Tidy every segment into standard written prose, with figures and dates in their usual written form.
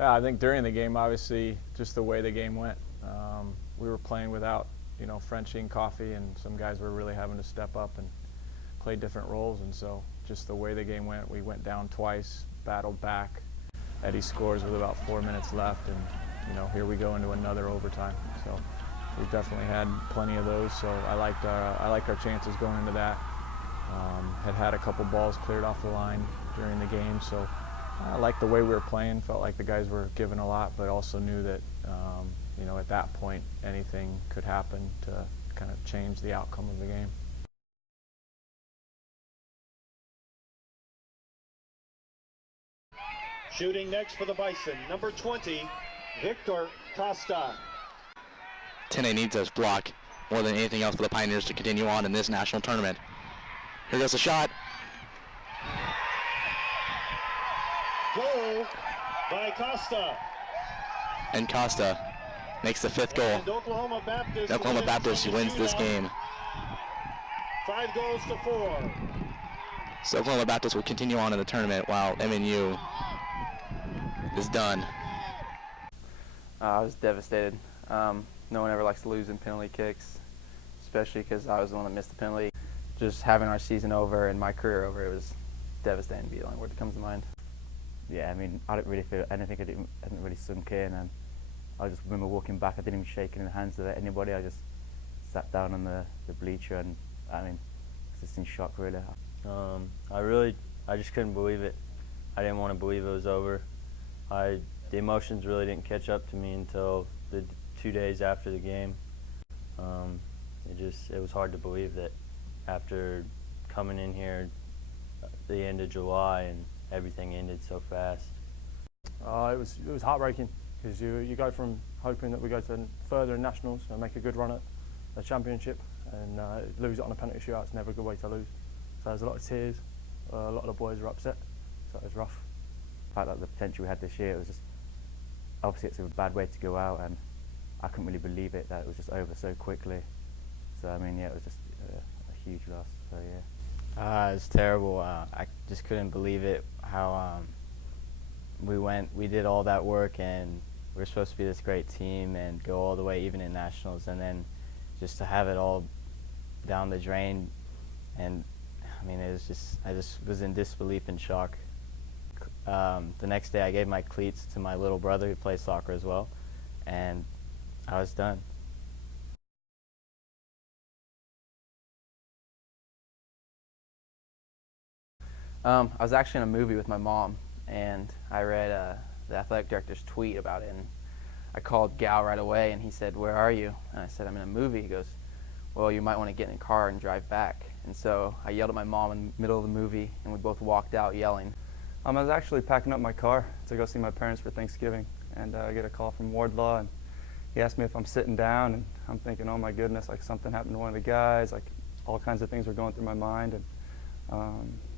Yeah, I think during the game, obviously, just the way the game went, we were playing without, Frenchie and Coffee, and some guys were really having to step up and play different roles. And so, just the way the game went, we went down twice, battled back. Eddie scores with about 4 minutes left, and here we go into another overtime. So we've definitely had plenty of those. So I liked our chances going into that. Had a couple balls cleared off the line during the game, so I liked the way we were playing. Felt like the guys were giving a lot, but also knew that at that point anything could happen to kind of change the outcome of the game. Shooting next for the Bison, number 20, Victor Costa. Tene needs this block more than anything else for the Pioneers to continue on in this national tournament. Here goes the shot. Goal by Costa. And Costa makes the 5th goal. And Oklahoma Baptist wins this game. 5 goals to 4. So Oklahoma Baptist will continue on in the tournament while MNU is done. I was devastated. No one ever likes to lose in penalty kicks, especially because I was the one that missed the penalty. Just having our season over and my career over, it was devastating to be the only word that comes to mind. Yeah, I mean, I didn't really feel anything. I hadn't really sunk in, and I just remember walking back. I didn't even shake in the hands of anybody. I just sat down on the bleacher, and I mean, I was just in shock, really. I just couldn't believe it. I didn't want to believe it was over. The emotions really didn't catch up to me until the 2 days after the game. It was hard to believe that after coming in here the end of July and everything ended so fast. It was heartbreaking because you go from hoping that we go to further in nationals and make a good run at the championship, and lose it on a penalty shootout. It's never a good way to lose. So there's a lot of tears. A lot of the boys were upset, so it was rough. The fact that the potential we had this year, it was just obviously it's a bad way to go out, and I couldn't really believe it that it was just over so quickly. So I mean, yeah, it was just a huge loss. So yeah. It's terrible. I just couldn't believe it. How we did all that work, and we were supposed to be this great team and go all the way, even in nationals, and then just to have it all down the drain. And I mean, I just was in disbelief and shock. The next day, I gave my cleats to my little brother who plays soccer as well, and I was done. I was actually in a movie with my mom, and I read the athletic director's tweet about it, and I called Gal right away, and he said, "Where are you?" And I said, "I'm in a movie." He goes, "Well, you might want to get in a car and drive back." And so I yelled at my mom in the middle of the movie, and we both walked out yelling. I was actually packing up my car to go see my parents for Thanksgiving, and I get a call from Wardlaw, and he asked me if I'm sitting down, and I'm thinking, oh my goodness, like something happened to one of the guys, like all kinds of things were going through my mind,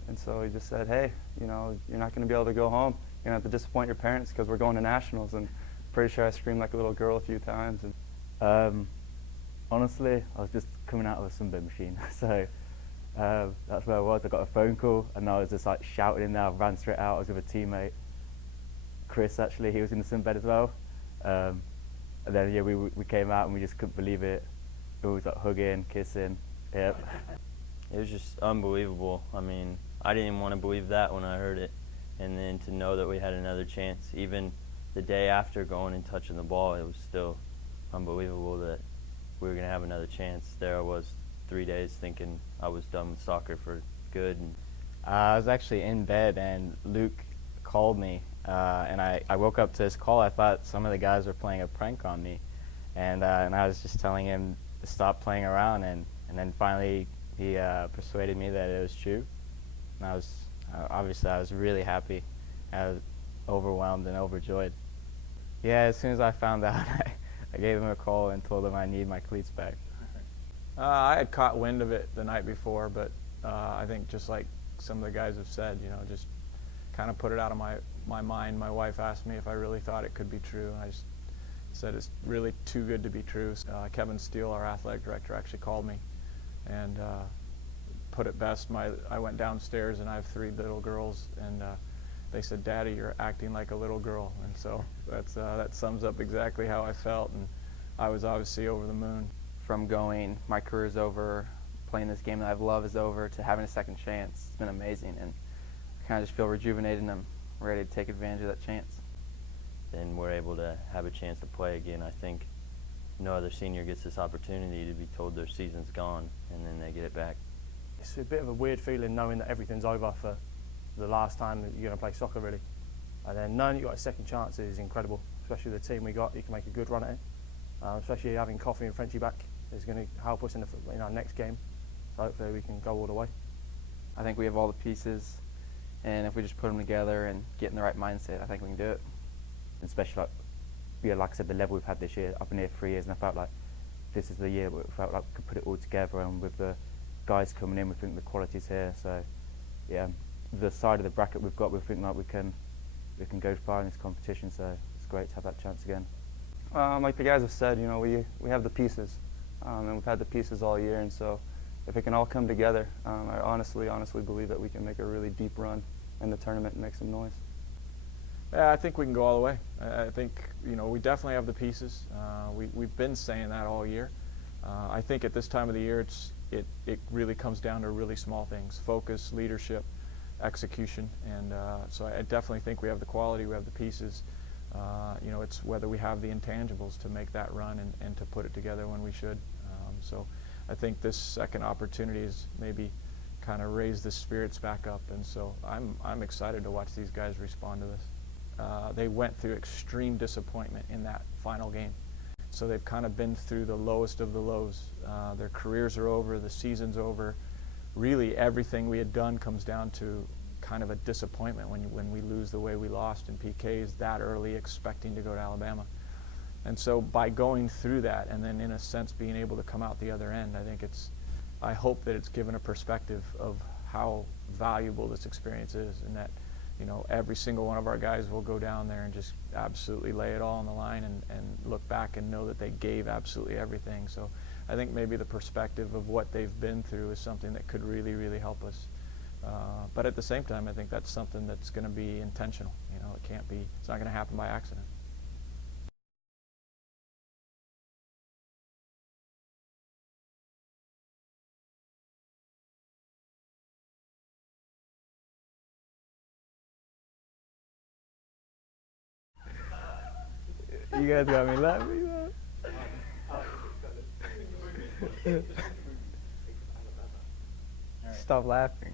and so he just said, hey, you're not going to be able to go home. You're going to have to disappoint your parents because we're going to nationals. And pretty sure I screamed like a little girl a few times. And honestly, I was just coming out of a sunbed machine, so that's where I was. I got a phone call, and I was just like shouting in there. I ran straight out. I was with a teammate, Chris. Actually, he was in the sunbed as well. And then yeah, we came out, and we just couldn't believe it. It was like hugging, kissing. Yep. It was just unbelievable. I mean, I didn't even want to believe that when I heard it. And then to know that we had another chance, even the day after going and touching the ball, it was still unbelievable that we were going to have another chance. There I was 3 days thinking I was done with soccer for good. And I was actually in bed, and Luke called me, and I woke up to his call. I thought some of the guys were playing a prank on me, and I was just telling him to stop playing around, and then finally he persuaded me that it was true. And I was obviously I was really happy. I was overwhelmed and overjoyed. Yeah, as soon as I found out, I gave him a call and told him I need my cleats back. I had caught wind of it the night before, but I think just like some of the guys have said, just kind of put it out of my mind. My wife asked me if I really thought it could be true, and I just said it's really too good to be true. Kevin Steele, our athletic director, actually called me and put it best. I went downstairs, and I have 3 little girls, and they said, "Daddy, you're acting like a little girl." And so that sums up exactly how I felt, and I was obviously over the moon. From going, my career's over, playing this game that I've loved is over, to having a second chance, it's been amazing, and I kind of just feel rejuvenated, and I'm ready to take advantage of that chance. Then we're able to have a chance to play again. I think no other senior gets this opportunity to be told their season's gone, and then they get it back. It's a bit of a weird feeling knowing that everything's over for the last time that you're going to play soccer, really. And then knowing you've got a second chance is incredible, especially with the team we got. You can make a good run at it. Especially having Coffee and Frenchie back is going to help us in our next game. So hopefully we can go all the way. I think we have all the pieces, and if we just put them together and get in the right mindset, I think we can do it. Especially like I said, the level we've had this year, I've been here 3 years, and I felt like this is the year where it felt like we could put it all together, and with the guys coming in, we think the quality's here. So yeah, the side of the bracket we've got, we think like we can go far in this competition, so it's great to have that chance again. Like the guys have said, you know, we have the pieces, and we've had the pieces all year, and so if it can all come together, I honestly believe that we can make a really deep run in the tournament and make some noise. Yeah, I think we can go all the way. I think, you know, we definitely have the pieces. We've been saying that all year. I think at this time of the year, it really comes down to really small things: focus, leadership, execution, and so I definitely think we have the quality, we have the pieces. You know, it's whether we have the intangibles to make that run and to put it together when we should. So I think this second opportunity is maybe kind of raise the spirits back up, and so I'm excited to watch these guys respond to this. They went through extreme disappointment in that final game, so they've kind of been through the lowest of the lows. Their careers are over, the season's over. Really everything we had done comes down to kind of a disappointment when we lose the way we lost in PKs that early, expecting to go to Alabama. And so by going through that and then in a sense being able to come out the other end, I hope that it's given a perspective of how valuable this experience is, and that, you know, every single one of our guys will go down there and just absolutely lay it all on the line and look back and know that they gave absolutely everything. So I think maybe the perspective of what they've been through is something that could really, really help us. But at the same time, I think that's something that's going to be intentional. You know, it's not going to happen by accident. You guys got me laughing. Stop laughing.